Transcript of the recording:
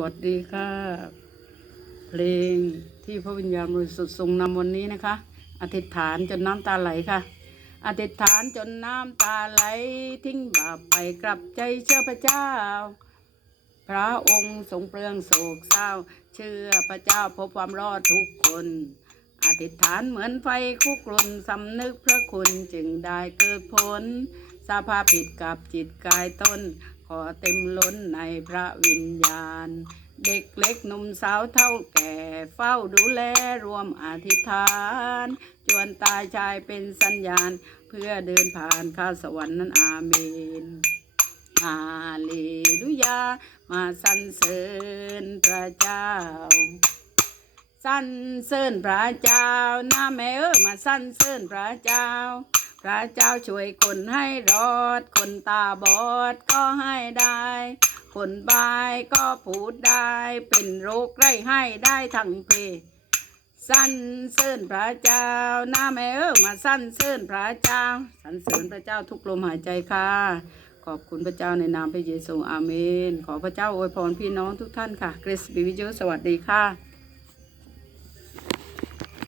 วัสดีค่ะ เพลงที่พระวิญญาณบริสุทธิ์ทรงนำวันนี้นะคะ อธิษฐานจนน้ำตาไหลค่ะ อธิษฐานจนน้ำตาไหล ทิ้งบาปไปกลับใจเชื่อพระเจ้า พระองค์ทรงเปลืองโศกเศร้า เชื่อพระเจ้าพบความรอดทุกคน อธิษฐานเหมือนไฟคุกรุ่นสำนึกพระคุณจึงได้เกิดผลสาภาพผิดกับจิตกายตน อเต็มล้นในพระวิญญาณ เด็กเล็กหนุ่มสาวเท่าแก่เฝ้าดูแลรวมอธิษฐาน จวนตายชายเป็นสัญญาณ เพื่อเดินผ่านข้าสวรรค์นั้นอาเมนฮาเลลูยา มาสรรเสริญพระเจ้าสรรเสริญพระเจ้าน้าแม่เออมาสรรเสริญพระเจ้า พระเจ้าช่วยคนให้รอด คนตาบอดก็ให้ได้ คนบายก็พูดได้ เป็นโรคไรให้ได้ทั้งเพสรรเสริญพระเจ้าหน้าแม่เออมาสรรเสริญพระเจ้าสรรเสริญพระเจ้าทุกลมหายใจค่ะ ขอบคุณพระเจ้าในนามพระเยซูอาเมน ขอพระเจ้าอวยพรพี่น้องทุกท่านค่ะเกรสบิวิจูสวัสดีค่ะ